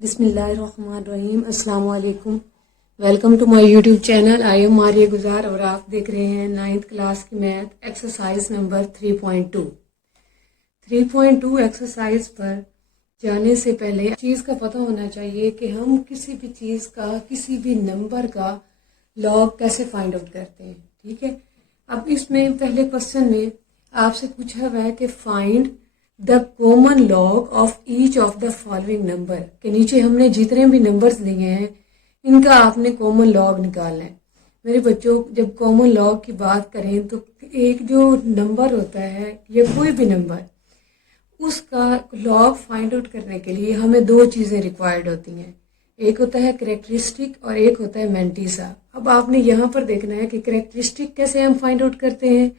बिस्मिल्लाहिर्रहमानिर्रहीम। अस्सलाम वालेकुम। Welcome to my YouTube channel. I am Maria Gujar और आप देख रहे हैं 9th क्लास की मैथ एक्सरसाइज नंबर 3.2। 3.2 एक्सरसाइज पर जाने से पहले चीज़ का पता होना चाहिए कि हम किसी भी चीज़ का, किसी भी नंबर का लॉग कैसे फाइंड आउट करते हैं। ठीक है, अब इसमें पहले क्वेश्चन में आपसे पूछा हुआ है कि find the common log of each of the following number, के नीचे हमने जितने भी नंबर्स लिए हैं इनका आपने कॉमन लॉग निकालना है। मेरे बच्चों, जब कॉमन लॉग की बात करें तो एक जो नंबर होता है या कोई भी नंबर, उसका लॉग फाइंड आउट करने के लिए हमें दो चीज़ें रिक्वायर्ड होती हैं। एक होता है करेक्टरिस्टिक और एक होता है मेंटिसा। अब आपने यहाँ पर देखना है कि करेक्टरिस्टिक कैसे हम फाइंड आउट करते हैं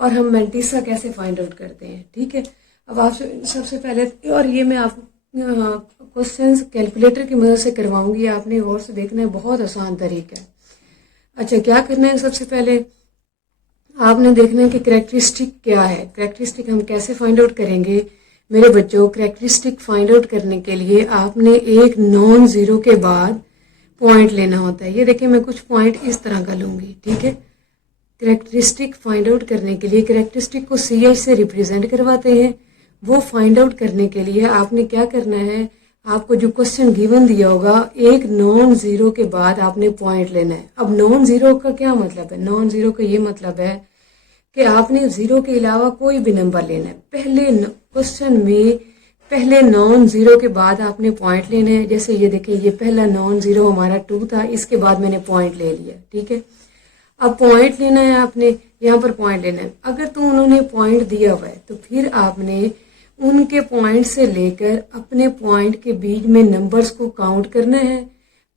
और हम मेंटिसा कैसे फाइंड आउट करते हैं। ठीक है, अब आप सबसे पहले, और ये मैं आप क्वेश्चंस कैलकुलेटर की मदद से करवाऊंगी, आपने गौर से देखना है, बहुत आसान तरीका है। अच्छा, क्या करना है, सबसे पहले आपने देखना है कि करेक्टरिस्टिक क्या है। करेक्टरिस्टिक हम कैसे फाइंड आउट करेंगे मेरे बच्चों? करेक्टरिस्टिक फाइंड आउट करने के लिए आपने एक नॉन जीरो के बाद पॉइंट लेना होता है। ये देखिए, मैं कुछ पॉइंट इस तरह का लूंगी। ठीक है, करेक्टरिस्टिक फाइंड आउट करने के लिए करेक्टरिस्टिक को CH से रिप्रेजेंट करवाते हैं। वो फाइंड आउट करने के लिए आपने क्या करना है, आपको जो क्वेश्चन गिवन दिया होगा, एक नॉन जीरो के बाद आपने पॉइंट लेना है। अब नॉन जीरो का क्या मतलब है? नॉन जीरो का ये मतलब है कि आपने जीरो के अलावा कोई भी नंबर लेना है। पहले क्वेश्चन में पहले नॉन जीरो के बाद आपने पॉइंट लेना है। जैसे ये देखिए, ये पहला नॉन जीरो हमारा 2 था, इसके बाद मैंने पॉइंट ले लिया। ठीक है, अब पॉइंट लेना है, आपने यहाँ पर पॉइंट लेना है। अगर तो उन्होंने पॉइंट दिया हुआ है तो फिर आपने उनके पॉइंट से लेकर अपने पॉइंट के बीच में नंबर्स को काउंट करना है।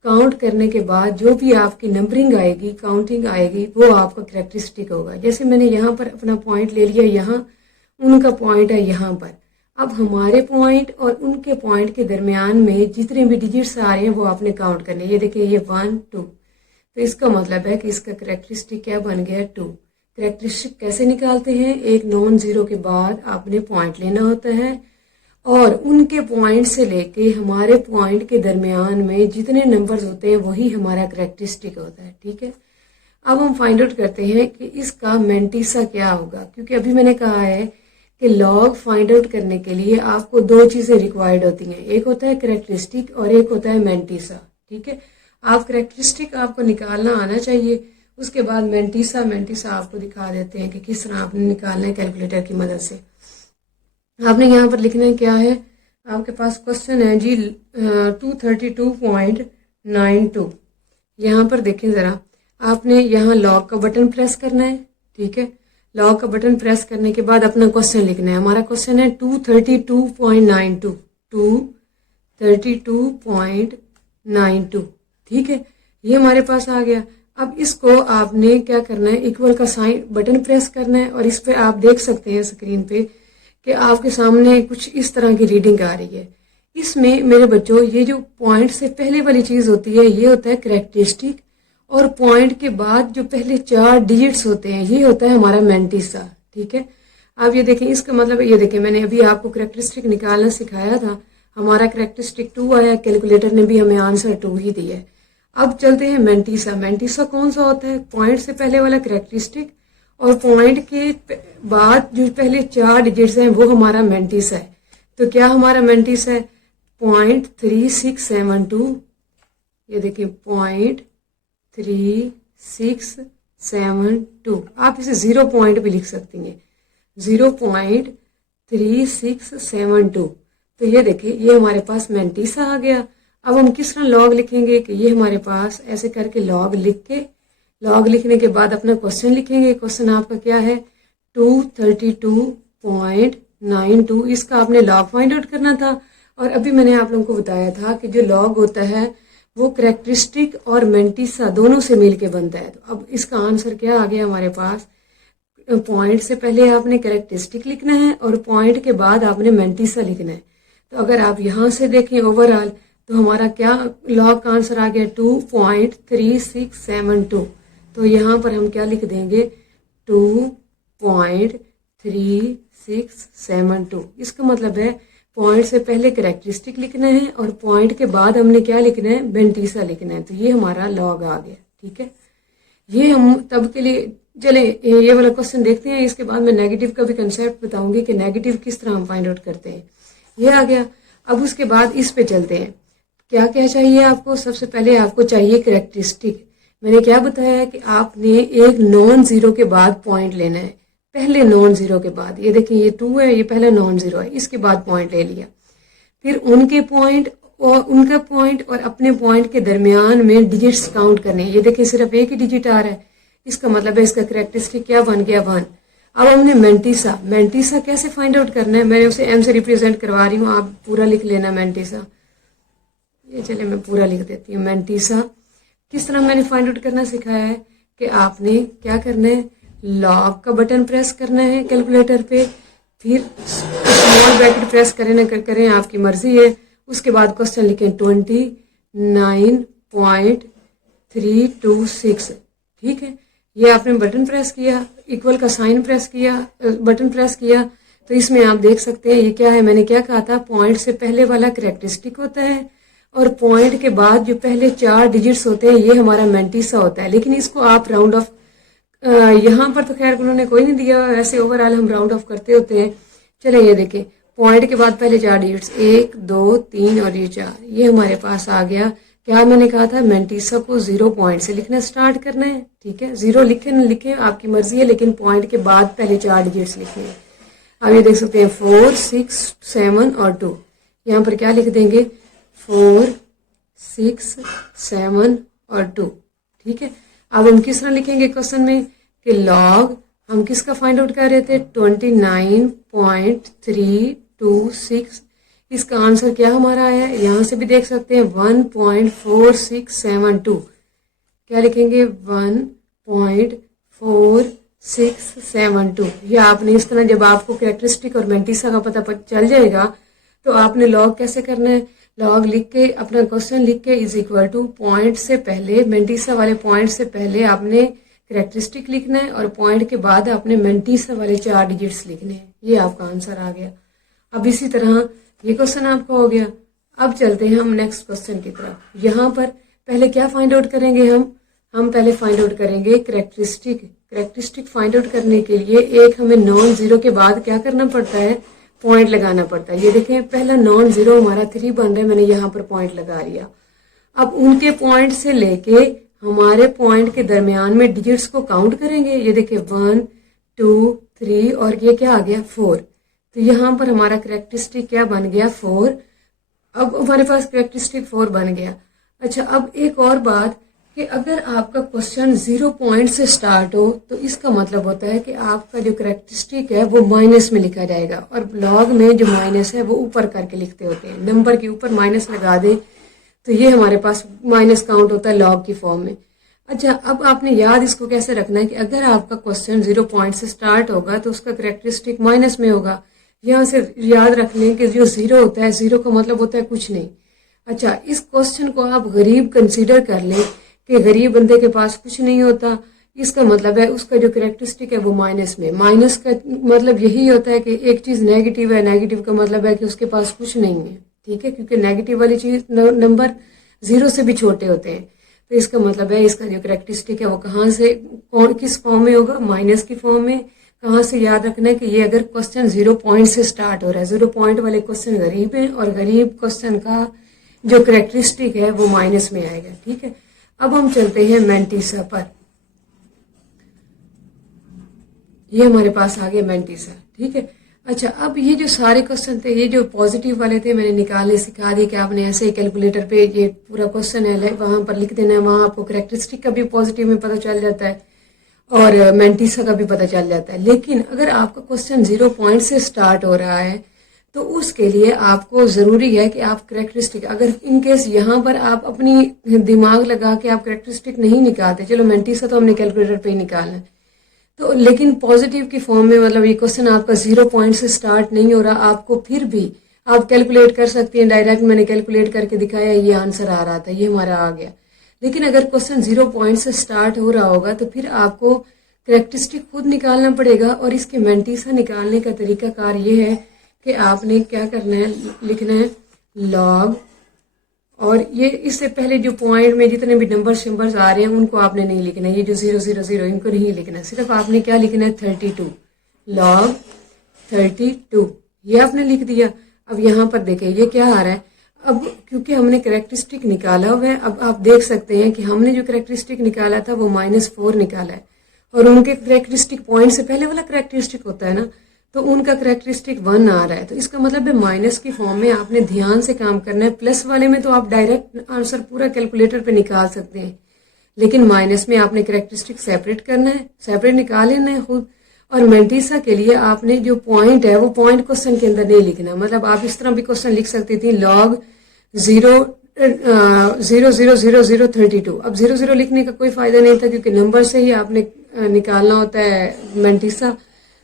काउंट करने के बाद जो भी आपकी नंबरिंग आएगी, काउंटिंग आएगी, वो आपका करेक्टरिस्टिक होगा। जैसे मैंने यहाँ पर अपना पॉइंट ले लिया, यहाँ उनका पॉइंट है यहाँ पर। अब हमारे पॉइंट और उनके पॉइंट के दरमियान में जितने भी डिजिट्स आ रहे हैं वो आपने काउंट करने। ये देखिए, ये 1 2, तो इसका मतलब है कि इसका करेक्टरिस्टिक क्या बन गया? 2। करेक्टरिस्टिक कैसे निकालते हैं? एक नॉन जीरो के बाद आपने पॉइंट लेना होता है और उनके पॉइंट से लेके हमारे पॉइंट के दरमियान में जितने नंबर्स होते हैं वही हमारा करेक्टरिस्टिक होता है। ठीक है, अब हम फाइंड आउट करते हैं कि इसका मेंटिसा क्या होगा, क्योंकि अभी मैंने कहा है कि लॉग फाइंड आउट करने के लिए आपको दो चीजें रिक्वायर्ड होती हैं। एक होता है करेक्टरिस्टिक और एक होता है मेंटिसा। ठीक है, आप करेक्टरिस्टिक आपको निकालना आना चाहिए, उसके बाद मेंटिसा आपको दिखा देते हैं कि किस तरह आपने निकालना है कैलकुलेटर की मदद से। आपने यहाँ पर लिखना है क्या है, आपके पास क्वेश्चन है जी 232.92। यहाँ पर देखें ज़रा, आपने यहाँ लॉग का बटन प्रेस करना है। ठीक है, लॉग का बटन प्रेस करने के बाद अपना क्वेश्चन लिखना है। हमारा क्वेश्चन है 232.92, 232.92। ठीक है, ये हमारे पास आ गया। अब इसको आपने क्या करना है, इक्वल का साइन बटन प्रेस करना है और इस पे आप देख सकते हैं स्क्रीन पे कि आपके सामने कुछ इस तरह की रीडिंग आ रही है। इसमें मेरे बच्चों, ये जो पॉइंट से पहले वाली चीज होती है ये होता है करेक्टरिस्टिक, और पॉइंट के बाद जो पहले 4 डिजिट्स होते हैं ये होता है हमारा मेंटिसा। ठीक है, आप ये देखें, इसका मतलब ये देखें, मैंने अभी आपको करेक्टरिस्टिक निकालना सिखाया था, हमारा करेक्टरिस्टिक 2 आया, कैलकुलेटर ने भी हमें आंसर 2 ही दिया है। अब चलते हैं मेंटिसा। मेंटिसा कौन सा होता है? पॉइंट से पहले वाला करेक्टरिस्टिक और पॉइंट के बाद जो पहले 4 डिजिट्स हैं वो हमारा मेंटिसा है। तो क्या हमारा मेंटिसा है? 0.3672। ये देखिए 0.3672। आप इसे 0 पॉइंट भी लिख सकती हैं, 0.3672। तो ये देखिए, ये हमारे पास मेंटिसा आ गया। अब हम किस तरह लॉग लिखेंगे कि ये हमारे पास ऐसे करके लॉग लिख के, लॉग लिखने के बाद अपना क्वेश्चन लिखेंगे। क्वेश्चन आपका क्या है? 232.92। इसका आपने लॉग फाइंड आउट करना था और अभी मैंने आप लोगों को बताया था कि जो लॉग होता है वो करेक्टरिस्टिक और मेंटिसा दोनों से मिलके बनता है। तो अब इसका आंसर क्या आ गया हमारे पास? पॉइंट से पहले आपने करेक्टरिस्टिक लिखना है और पॉइंट के बाद आपने मेंटिसा लिखना है। तो अगर आप यहाँ से देखें ओवरऑल तो हमारा क्या लॉग का आंसर आ गया? 2.3672। तो यहाँ पर हम क्या लिख देंगे? 2.3672। इसका मतलब है पॉइंट से पहले कैरेक्टरिस्टिक लिखना है और पॉइंट के बाद हमने क्या लिखना है, बेंटीसा लिखना है। तो ये हमारा लॉग आ गया। ठीक है, ये हम तब के लिए चले ये वाला क्वेश्चन देखते हैं। इसके बाद मैं नेगेटिव का भी कंसेप्ट बताऊंगी कि नेगेटिव किस तरह हम फाइंड आउट करते हैं। ये आ गया। अब उसके बाद इस पे चलते हैं। क्या क्या चाहिए आपको? सबसे पहले आपको चाहिए कैरेक्टरिस्टिक। मैंने क्या बताया है कि आपने एक नॉन जीरो के बाद पॉइंट लेना है, पहले नॉन जीरो के बाद। ये देखिए, ये 2 है, ये पहला नॉन जीरो है, इसके बाद पॉइंट ले लिया। फिर उनके पॉइंट और उनका पॉइंट और अपने पॉइंट के दरमियान में डिजिट्स काउंट करने। ये देखिए, सिर्फ एक ही डिजिट आ रहा है, इसका मतलब है इसका कैरेक्टरिस्टिक क्या बन गया, 1। अब हमने मेंटीसा कैसे फाइंड आउट करना है? मैं उसे एम से रिप्रेजेंट करवा रही हूँ, आप पूरा लिख लेना मेंटीसा। ये चले मैं पूरा लिख देती हूँ। मेंटीसा किस तरह मैंने फाइंड आउट करना सिखाया है कि आपने क्या करना है, लॉग का बटन प्रेस करना है कैलकुलेटर पे, फिर स्मॉल ब्रैकेट प्रेस करें ना करें आपकी मर्जी है। उसके बाद क्वेश्चन लिखें 29.326। ठीक है, ये आपने बटन प्रेस किया, इक्वल का साइन प्रेस किया, बटन प्रेस किया, तो इसमें आप देख सकते हैं ये क्या है। मैंने क्या कहा था, पॉइंट से पहले वाला कैरेक्टरिस्टिक होता है और पॉइंट के बाद जो पहले 4 डिजिट्स होते हैं ये हमारा मेंटीसा होता है। लेकिन इसको आप राउंड ऑफ, यहाँ पर तो खैर उन्होंने कोई नहीं दिया, ऐसे ओवरऑल हम राउंड ऑफ करते होते हैं। चले ये देखें, पॉइंट के बाद पहले 4 डिजिट्स 1 2 3 और ये 4, ये हमारे पास आ गया। क्या मैंने कहा था, मेंटीसा को 0 पॉइंट से लिखना स्टार्ट करना है। ठीक है, 0 लिखे न लिखे आपकी मर्जी है, लेकिन पॉइंट के बाद पहले 4 डिजिट्स लिखने हैं। अब ये देख सकते हैं 4 6 7 और 2, यहाँ पर क्या लिख देंगे, 4 6 7 और 2। ठीक है, अब हम किस तरह लिखेंगे क्वेश्चन में कि लॉग हम किसका फाइंड आउट कर रहे थे, 29.326। इसका आंसर क्या हमारा आया है, यहां से भी देख सकते हैं 1.4672। क्या लिखेंगे, 1.4672। ये आपने इस तरह, जब आपको कैरेक्टरिस्टिक और मेंटीसा का पता चल जाएगा तो आपने लॉग कैसे करना है, लॉग लिख के अपना क्वेश्चन लिख के इज इक्वल टू पॉइंट से पहले, मेंटीसा वाले पॉइंट से पहले आपने कैरेक्टरिस्टिक लिखना है और पॉइंट के बाद आपने मेंटीसा वाले 4 डिजिट्स लिखने हैं। ये आपका आंसर आ गया। अब इसी तरह ये क्वेश्चन आपका हो गया। अब चलते हैं हम नेक्स्ट क्वेश्चन की तरफ। यहाँ पर पहले क्या फाइंड आउट करेंगे, हम पहले फाइंड आउट करेंगे कैरेक्टरिस्टिक फाइंड आउट करने के लिए एक हमें नॉन जीरो के बाद क्या करना पड़ता है, पॉइंट लगाना पड़ता है। ये देखें, पहला नॉन जीरो हमारा 3 बन रहा है, मैंने यहाँ पर पॉइंट लगा लिया। अब उनके पॉइंट से लेके हमारे पॉइंट के दरमियान में डिजिट्स को काउंट करेंगे। ये देखिए 1 2 3 और ये क्या आ गया, 4। तो यहाँ पर हमारा कैरेक्टरिस्टिक क्या बन गया, 4। अब हमारे पास कैरेक्टरिस्टिक 4 बन गया। अच्छा, अब एक और बात कि अगर आपका क्वेश्चन 0 पॉइंट से स्टार्ट हो तो इसका मतलब होता है कि आपका जो कैरेक्टरिस्टिक है वो माइनस में लिखा जाएगा, और लॉग में जो माइनस है वो ऊपर करके लिखते होते हैं, नंबर के ऊपर माइनस लगा दे तो ये हमारे पास माइनस काउंट होता है लॉग की फॉर्म में। अच्छा, अब आपने याद इसको कैसे रखना है कि अगर आपका क्वेश्चन 0 पॉइंट से स्टार्ट होगा तो उसका कैरेक्टरिस्टिक माइनस में होगा। यहाँ से याद रख लें कि जो 0 होता है, 0 का मतलब होता है कुछ नहीं। अच्छा, इस क्वेश्चन को आप गरीब कंसीडर कर लें कि गरीब बंदे के पास कुछ नहीं होता, इसका मतलब है उसका जो कैरेक्टरिस्टिक है वो माइनस में। माइनस का मतलब यही होता है कि एक चीज नेगेटिव है, नेगेटिव का मतलब है कि उसके पास कुछ नहीं है। ठीक है, क्योंकि नेगेटिव वाली चीज नंबर 0 से भी छोटे होते हैं, तो इसका मतलब है इसका जो कैरेक्टरिस्टिक है वो कहाँ से किस फॉर्म में होगा, माइनस की फॉर्म में। कहाँ से याद रखना है कि ये अगर क्वेश्चन 0 पॉइंट से स्टार्ट हो रहा है, 0 पॉइंट वाले क्वेश्चन गरीब है और गरीब क्वेश्चन का जो कैरेक्टरिस्टिक है वो माइनस में आएगा। ठीक है, अब हम चलते हैं मेंटीसा पर। ये हमारे पास आ गया मेंटीसा। ठीक है, अच्छा, अब ये जो सारे क्वेश्चन थे, ये जो पॉजिटिव वाले थे मैंने निकाले सिखा दिए कि आपने ऐसे ही कैलकुलेटर पे ये पूरा क्वेश्चन है वहां पर लिख देना है, वहां आपको कैरेक्टरिस्टिक का भी पॉजिटिव में पता चल जाता है और मेंटीसा का भी पता चल जाता है। लेकिन अगर आपका क्वेश्चन 0 पॉइंट से स्टार्ट हो रहा है तो उसके लिए आपको जरूरी है कि आप कैरेक्टरिस्टिक, अगर इनकेस यहाँ पर आप अपनी दिमाग लगा के आप कैरेक्टरिस्टिक नहीं निकालते, चलो मेंटीसा तो हमने कैलकुलेटर पे ही निकालना है, तो लेकिन पॉजिटिव की फॉर्म में, मतलब ये क्वेश्चन आपका 0 पॉइंट से स्टार्ट नहीं हो रहा, आपको फिर भी आप कैलकुलेट कर सकती हैं डायरेक्ट। मैंने कैलकुलेट करके दिखाया, ये आंसर आ रहा था, ये हमारा आ गया। लेकिन अगर क्वेश्चन 0 पॉइंट से स्टार्ट हो रहा होगा तो फिर आपको कैरेक्टरिस्टिक खुद निकालना पड़ेगा, और इसके मेंटीसा निकालने का तरीकाकार ये है कि आपने क्या करना है, लिखना है लॉग, और ये इससे पहले जो पॉइंट में जितने भी नंबर्स आ रहे हैं उनको आपने नहीं लिखना है, ये जो 000 इनको नहीं लिखना है, सिर्फ आपने क्या लिखना है 32, लॉग 32, ये आपने लिख दिया। अब यहाँ पर देखें ये क्या आ रहा है, अब क्योंकि हमने करेक्टरिस्टिक निकाला हुआ है, अब आप देख सकते हैं कि हमने जो करेक्टरिस्टिक निकाला था वो -4 निकाला है, और उनके करेक्टरिस्टिक पॉइंट से पहले वाला करेक्टरिस्टिक होता है ना, तो उनका करेक्टरिस्टिक 1 आ रहा है, तो इसका मतलब है माइनस की फॉर्म में आपने ध्यान से काम करना है। प्लस वाले में तो आप डायरेक्ट आंसर पूरा कैलकुलेटर पे निकाल सकते हैं, लेकिन माइनस में आपने करेक्टरिस्टिक सेपरेट करना है, सेपरेट निकाल लेना है खुद। और मेंटिसा के लिए आपने जो पॉइंट है वो पॉइंट क्वेश्चन के अंदर नहीं लिखना, मतलब आप इस तरह भी क्वेश्चन लिख सकती थी लॉग 0.000032। अब 00 लिखने का कोई फायदा नहीं था क्योंकि नंबर से ही आपने निकालना होता है मेंटिसा,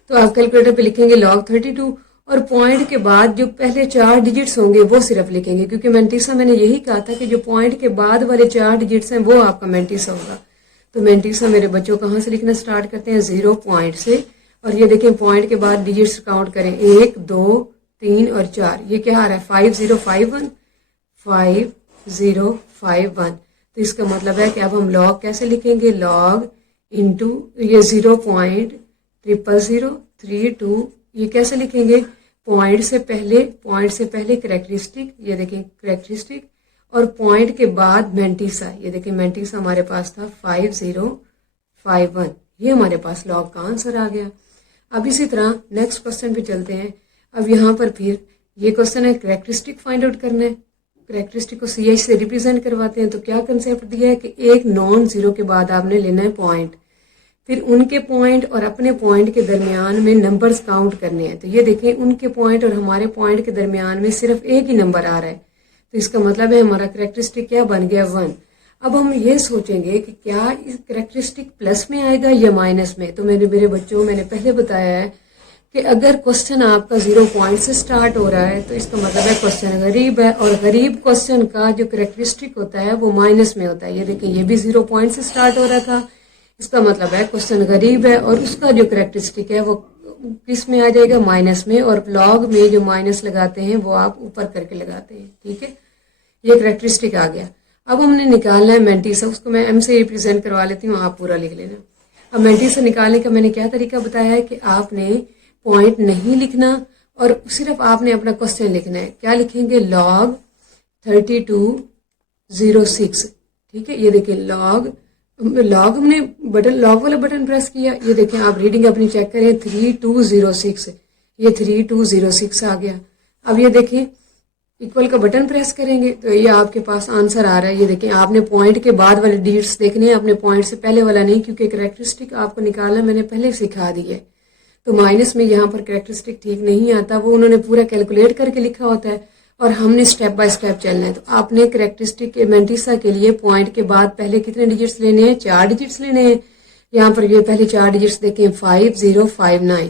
तो आप कैलकुलेटर पे लिखेंगे log 32, और पॉइंट के बाद जो पहले 4 डिजिट्स होंगे वो सिर्फ लिखेंगे, क्योंकि मेंटिसा मैंने यही कहा था कि जो पॉइंट के बाद वाले 4 डिजिट्स हैं वो आपका मेंटिसा होगा। तो मेंटिसा मेरे बच्चों कहाँ से लिखना स्टार्ट करते हैं, 0 पॉइंट से, और ये देखें पॉइंट के बाद डिजिट्स काउंट करें, 1 2 3 और 4, ये क्या आ रहा है 5051, 5051। तो इसका मतलब है कि अब हम लॉग कैसे लिखेंगे, लॉग इंटू ये 0.00032, ये कैसे लिखेंगे, पॉइंट से पहले करेक्टरिस्टिक, ये देखें करेक्टरिस्टिक, और पॉइंट के बाद मेंटिसा, ये देखें मेंटिसा हमारे पास था 5051, ये हमारे पास लॉग का आंसर आ गया। अब इसी तरह नेक्स्ट क्वेश्चन पे चलते हैं। अब यहाँ पर फिर ये क्वेश्चन है करेक्टरिस्टिक फाइंड आउट करना है, करेक्टरिस्टिक को CH से रिप्रेजेंट करवाते हैं। तो क्या कंसेप्ट दिया है कि एक नॉन जीरो के बाद आपने लेना है पॉइंट, फिर उनके पॉइंट और अपने पॉइंट के दरमियान में नंबर्स काउंट करने हैं। तो ये देखें उनके पॉइंट और हमारे पॉइंट के दरमियान में सिर्फ एक ही नंबर आ रहा है, तो इसका मतलब है हमारा करेक्टरिस्टिक क्या बन गया 1। अब हम ये सोचेंगे कि क्या इस करेक्टरिस्टिक प्लस में आएगा या माइनस में। तो मेरे बच्चों मैंने पहले बताया है कि अगर क्वेश्चन आपका 0 पॉइंट से स्टार्ट हो रहा है तो इसका मतलब है क्वेश्चन गरीब है, और गरीब क्वेश्चन का जो करेक्टरिस्टिक होता है वो माइनस में होता है। ये देखिए ये भी 0 पॉइंट से स्टार्ट हो रहा था, इसका मतलब है क्वेश्चन गरीब है और उसका जो करेक्टरिस्टिक है वो किस में आ जाएगा, माइनस में। और लॉग में जो माइनस लगाते हैं वो आप ऊपर करके लगाते हैं, ठीक है। ये करेक्टरिस्टिक आ गया। अब हमने निकालना है मेंटिसा, उसको मैं M से रिप्रेजेंट करवा लेती हूँ, आप पूरा लिख लेना। अब मेंटिसा निकालने का मैंने क्या तरीका बताया है कि आपने पॉइंट नहीं लिखना और सिर्फ आपने अपना क्वेश्चन लिखना है। क्या लिखेंगे, log 3206, ठीक है। ये देखिए लॉग हमने लॉग वाला बटन प्रेस किया, ये देखें आप रीडिंग अपनी चेक करें 3206, ये 3206 आ गया। अब ये देखें इक्वल का बटन प्रेस करेंगे तो ये आपके पास आंसर आ रहा है। ये देखें आपने पॉइंट के बाद वाले डिजिट्स देखने हैं, अपने पॉइंट से पहले वाला नहीं, क्योंकि करेक्टरिस्टिक आपको निकालना मैंने पहले सिखा दी है। तो माइनस में यहाँ पर करेक्टरिस्टिक ठीक नहीं आता, वो उन्होंने पूरा कैलकुलेट करके लिखा होता है और हमने स्टेप बाय स्टेप चलना है। तो आपने करेक्टरिस्टिक मेंटिसा के लिए पॉइंट के बाद पहले कितने डिजिट्स लेने हैं, 4 डिजिट्स लेने हैं। यहाँ पर ये पहले 4 डिजिट्स देखें 5059,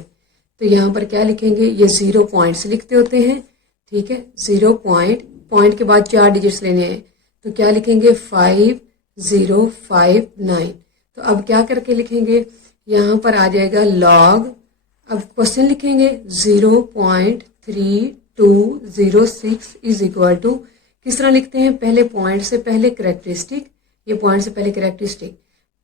तो यहाँ पर क्या लिखेंगे, ये 0 पॉइंट से लिखते होते हैं, ठीक है। 0 पॉइंट के बाद 4 डिजिट्स लेने हैं, तो क्या लिखेंगे 5059। तो अब क्या करके लिखेंगे, यहाँ पर आ जाएगा लॉग, अब क्वेश्चन लिखेंगे 0.3206 इज इक्वल टू, किस तरह लिखते हैं, पहले पॉइंट से पहले करेक्टरिस्टिक, ये पॉइंट से पहले करेक्टरिस्टिक,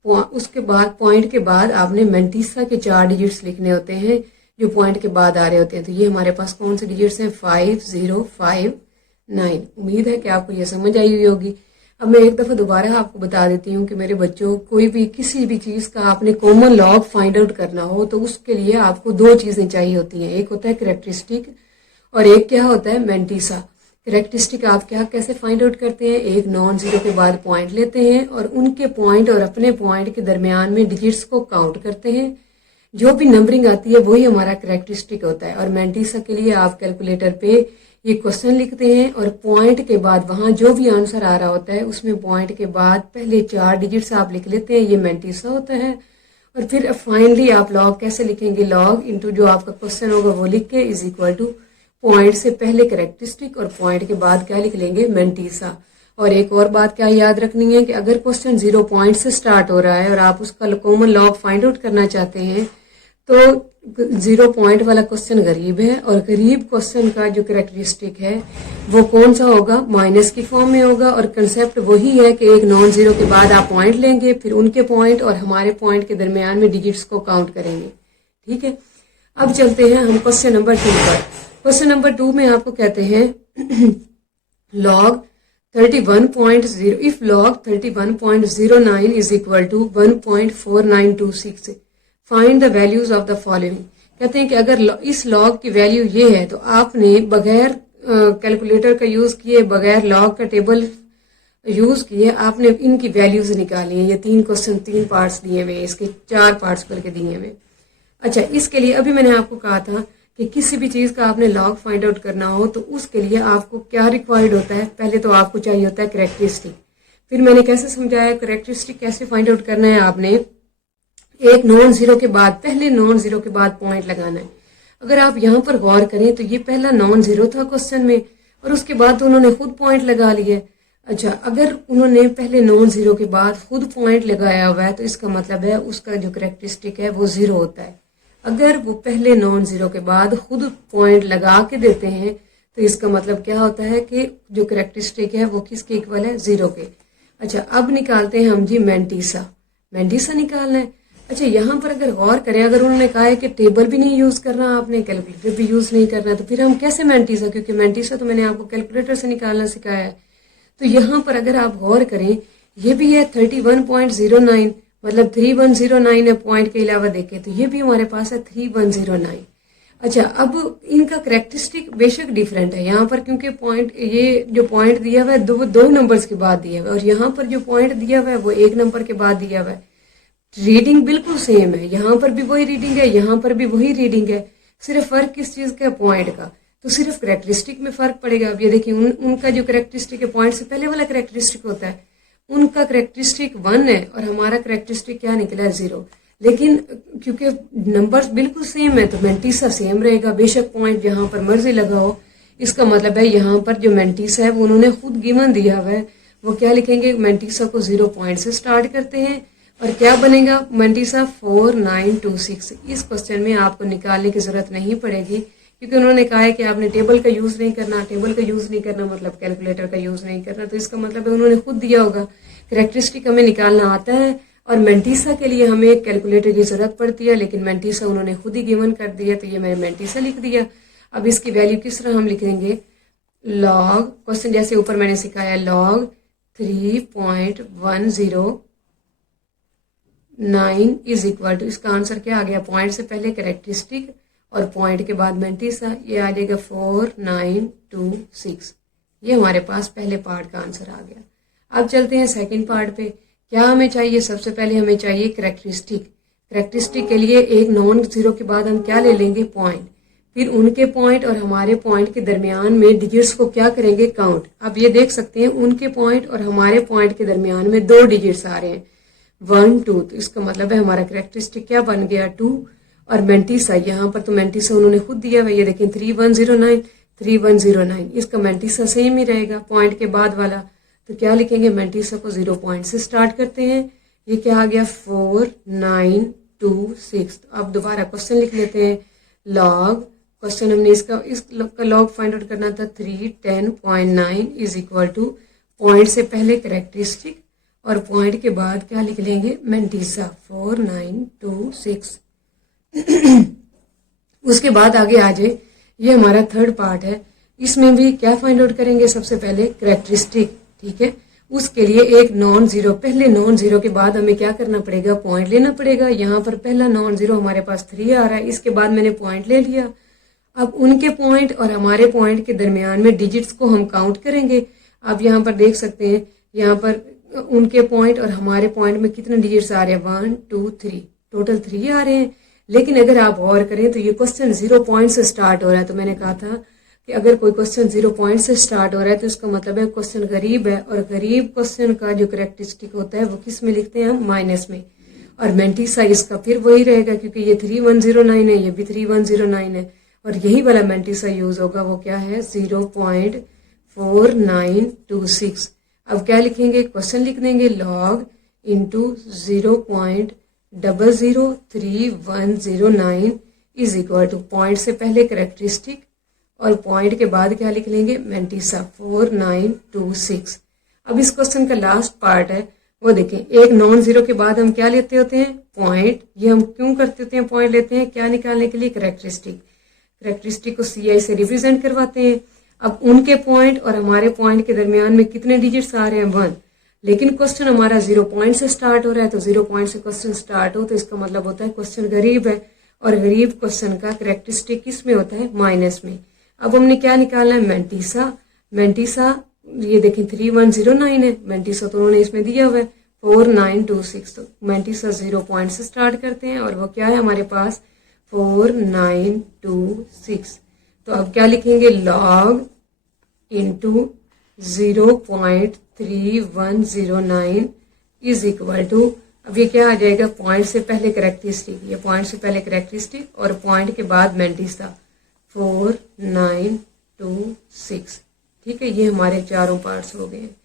उसके बाद पॉइंट के बाद आपने मेंटिसा के 4 डिजिट्स लिखने होते हैं जो पॉइंट के बाद आ रहे होते हैं। तो ये हमारे पास कौन से डिजिट्स हैं, 5059। उम्मीद है कि आपको ये समझ आई हुई होगी। अब मैं एक दफा दोबारा आपको बता देती हूँ कि मेरे बच्चों कोई भी किसी भी चीज का आपने कॉमन लॉग फाइंड आउट करना हो तो उसके लिए आपको 2 चीजें चाहिए होती हैं, एक होता है करेक्टरिस्टिक और एक क्या होता है मेंटिसा। करेक्टरिस्टिक आप कैसे फाइंड आउट करते हैं, एक नॉन जीरो के बाद पॉइंट लेते हैं और उनके पॉइंट और अपने पॉइंट के दरमियान में डिजिट्स को काउंट करते हैं, जो भी नंबरिंग आती है वही हमारा करेक्टरिस्टिक होता है। और मेंटिसा के लिए आप कैलकुलेटर पे ये क्वेश्चन लिखते हैं और पॉइंट के बाद वहां जो भी आंसर आ रहा होता है उसमें पॉइंट के बाद पहले 4 डिजिट्स आप लिख लेते हैं, ये मेंटिसा होता है। और फिर फाइनली आप लॉग कैसे लिखेंगे, लॉग इनटू जो आपका क्वेश्चन होगा वो लिख के इज इक्वल टू पॉइंट से पहले करेक्टरिस्टिक और पॉइंट के बाद क्या लिख लेंगे, मेंटिसा। और एक और बात क्या याद रखनी है कि अगर क्वेश्चन 0 पॉइंट से स्टार्ट हो रहा है और आप उसका कॉमन लॉग फाइंड आउट करना चाहते हैं तो 0 पॉइंट वाला क्वेश्चन गरीब है, और गरीब क्वेश्चन का जो कैरेक्टरिस्टिक है वो कौन सा होगा, माइनस की फॉर्म में होगा। और कंसेप्ट वही है कि एक नॉन जीरो के बाद आप पॉइंट लेंगे, फिर उनके पॉइंट और हमारे पॉइंट के दरमियान में डिजिट्स को काउंट करेंगे। ठीक है, अब चलते हैं हम क्वेश्चन नंबर 2 पर। क्वेश्चन नंबर 2 में आपको कहते हैं log 31.0 if log 31.09 is equal to 1.4926 find the values of the following. कहते हैं कि अगर इस लॉग की वैल्यू ये है तो आपने बगैर कैलकुलेटर का यूज किए, बगैर लॉग का टेबल यूज किए, आपने इनकी वैल्यूज निकाली है। ये 3 क्वेश्चन 3 पार्ट्स दिए हुए, इसके 4 पार्ट्स करके दिए हुए। अच्छा, इसके लिए अभी मैंने आपको कहा था कि किसी भी चीज का आपने लॉग फाइंड आउट करना हो तो उसके लिए आपको क्या रिक्वायर्ड होता है, पहले तो आपको चाहिए होता है कैरेक्टरिस्टिक। फिर मैंने कैसे समझाया कैरेक्टरिस्टिक कैसे फाइंड आउट करना है, आपने एक नॉन जीरो के बाद, पहले नॉन जीरो के बाद पॉइंट लगाना है। अगर आप यहाँ पर गौर करें तो ये पहला नॉन जीरो था क्वेश्चन में, और उसके बाद तो उन्होंने खुद पॉइंट लगा लिए। अच्छा, अगर उन्होंने पहले नॉन जीरो के बाद खुद पॉइंट लगाया हुआ है तो इसका मतलब है उसका जो कैरेक्टरिस्टिक है वो जीरो होता है। अगर वो पहले नॉन जीरो के बाद खुद पॉइंट लगा के देते हैं तो इसका मतलब क्या होता है कि जो कैरेक्टरिस्टिक है वो किसके इक्वल है, जीरो के। अच्छा, अब निकालते हैं हम जी मैंटीसा। मैंटीसा निकालना है। अच्छा, यहाँ पर अगर गौर करें, अगर उन्होंने कहा है कि टेबल भी नहीं यूज करना, आपने कैलकुलेटर भी यूज नहीं करना, तो फिर हम कैसे मैंटीसा, क्योंकि मैंटीसा तो मैंने आपको कैलकुलेटर से निकालना सिखाया है। तो यहाँ पर अगर आप गौर करें, ये भी है 31.09, मतलब 3109 है। पॉइंट के अलावा देखें तो ये भी हमारे पास है 3109। अच्छा, अब इनका कैरेक्टरिस्टिक बेशक डिफरेंट है यहाँ पर, क्योंकि पॉइंट, ये जो पॉइंट दिया हुआ है दो नंबर्स के बाद दिया हुआ है, और यहाँ पर जो पॉइंट दिया हुआ है वो 1 नंबर के बाद दिया हुआ है। रीडिंग बिल्कुल सेम है, यहाँ पर भी वही रीडिंग है, यहाँ पर भी वही रीडिंग है। सिर्फ फर्क किस चीज का, पॉइंट का। तो सिर्फ कैरेक्टरिस्टिक में फर्क पड़ेगा। अब ये देखिए, उनका जो कैरेक्टरिस्टिक है पॉइंट से पहले वाला कैरेक्टरिस्टिक होता है, उनका कैरेक्टरिस्टिक 1 है और हमारा कैरेक्टरिस्टिक क्या निकला है, 0। लेकिन क्योंकि नंबर्स बिल्कुल सेम है तो मैंटीसा सेम रहेगा, बेशक पॉइंट जहां पर मर्जी लगाओ। इसका मतलब है यहाँ पर जो मैंटीसा है वो उन्होंने खुद गिवन दिया हुआ है, वो क्या लिखेंगे, मैंटीसा को 0 पॉइंट से स्टार्ट करते हैं और क्या बनेगा, मैंटीसा 4926। इस क्वेश्चन में आपको निकालने की जरूरत नहीं पड़ेगी, क्योंकि उन्होंने कहा है कि आपने टेबल का यूज नहीं करना। टेबल का यूज नहीं करना मतलब कैलकुलेटर का यूज नहीं करना, तो इसका मतलब है उन्होंने खुद दिया होगा। कैरेक्टरिस्टिक हमें निकालना आता है, और मैंटीसा के लिए हमें एक कैलकुलेटर की जरूरत पड़ती है, लेकिन मैंटीसा उन्होंने खुद ही गिवन कर दिया, तो ये मैंने मैंटीसा लिख दिया। अब इसकी वैल्यू किस तरह हम लिखेंगे, लॉग, क्वेश्चन जैसे ऊपर मैंने सिखाया, लॉग 3.109 इज इक्वल टू, इसका आंसर क्या आ गया, पॉइंट से पहले कैरेक्टरिस्टिक और पॉइंट के बाद मैंटीसा, ये आ जाएगा 4926। ये हमारे पास पहले पार्ट का आंसर आ गया। अब चलते हैं सेकंड पार्ट पे। क्या हमें चाहिए, सबसे पहले हमें चाहिए कैरेक्टरिस्टिक। कैरेक्टरिस्टिक के लिए एक नॉन जीरो के बाद हम क्या ले लेंगे, पॉइंट। फिर उनके पॉइंट और हमारे पॉइंट के दरमियान में डिजिट्स को क्या करेंगे, काउंट। अब ये देख सकते हैं उनके पॉइंट और हमारे पॉइंट के दरमियान में 2 डिजिट्स आ रहे हैं, 1 2, तो इसका मतलब है हमारा कैरेक्टरिस्टिक क्या बन गया, 2। और मैंटीसा, यहाँ पर तो मैंटीसा उन्होंने खुद दिया हुआ, ये देखें 3109, इसका मैंटीसा सेम ही रहेगा पॉइंट के बाद वाला। तो क्या लिखेंगे, मैंटीसा को 0 पॉइंट से स्टार्ट करते हैं। ये क्या आ गया, 4926। तो अब दोबारा क्वेश्चन लिख लेते हैं, लॉग, क्वेश्चन हमने इसका लॉग फाइंड आउट करना था, 310.9 इज इक्वल टू, पॉइंट से पहले कैरेक्टरिस्टिक और पॉइंट के बाद क्या लिख लेंगे, मैंटीसा 4926। उसके बाद आगे आ जाए, ये हमारा थर्ड पार्ट है। इसमें भी क्या फाइंड आउट करेंगे, सबसे पहले कैरेक्टरिस्टिक, ठीक है। उसके लिए एक नॉन जीरो, पहले नॉन जीरो के बाद हमें क्या करना पड़ेगा, पॉइंट लेना पड़ेगा। यहाँ पर पहला नॉन जीरो हमारे पास 3 आ रहा है, इसके बाद मैंने पॉइंट ले लिया। अब उनके पॉइंट और हमारे पॉइंट के दरमियान में डिजिट्स को हम काउंट करेंगे। आप यहाँ पर देख सकते हैं, यहाँ पर उनके पॉइंट और हमारे पॉइंट में कितने डिजिट्स आ रहे हैं, 1 2 3, टोटल 3 आ रहे हैं। लेकिन अगर आप गौर करें तो ये क्वेश्चन 0 पॉइंट से स्टार्ट हो रहा है। तो मैंने कहा था कि अगर कोई क्वेश्चन 0 पॉइंट से स्टार्ट हो रहा है तो इसका मतलब है क्वेश्चन गरीब है, और गरीब क्वेश्चन का जो कैरेक्टरिस्टिक होता है वो किस में लिखते हैं हम, माइनस में। और मैंटीसा इसका फिर वही रहेगा, क्योंकि ये 3109 है, ये भी 3109 है, और यही वाला मैंटीसा यूज होगा, वो क्या है, 0.4926। अब क्या लिखेंगे, क्वेश्चन लिख देंगे, log into 0.4926 003109 is equal two point से पहले करेक्टरिस्टिक और पॉइंट के बाद क्या लिख लेंगे मेंटिसा 4926। अब इस क्वेश्चन का लास्ट पार्ट है वो देखें, एक नॉन जीरो के बाद हम क्या लेते होते हैं पॉइंट। ये हम क्यों करते होते हैं पॉइंट लेते हैं, क्या निकालने के लिए करेक्टरिस्टिक। करेक्टरिस्टिक को CI से रिप्रेजेंट करवाते हैं। अब उनके पॉइंट और हमारे पॉइंट के दरमियान में कितने डिजिट्स आ रहे हैं 1, लेकिन क्वेश्चन हमारा 0 पॉइंट से स्टार्ट हो रहा है, तो 0 पॉइंट से क्वेश्चन स्टार्ट हो तो इसका मतलब होता है क्वेश्चन गरीब है, और गरीब क्वेश्चन का करेक्टरिस्टिक किस में होता है माइनस में। अब हमने क्या निकालना है मेंटिसा। मेंटिसा ये देखें 3109 है, मेंटिसा तो उन्होंने इसमें दिया हुआ है 4926, तो मेंटिसा 0 पॉइंट से स्टार्ट करते हैं और वो क्या है हमारे पास 4926। तो अब क्या लिखेंगे log into 0.3109 is equal to, अब ये क्या आ जाएगा पॉइंट से पहले करेक्टरिस्टिक, ये पॉइंट से पहले करेक्टरिस्टिक और पॉइंट के बाद मेंटिसा 4926। ठीक है, ये हमारे चारों पार्ट्स हो गए हैं।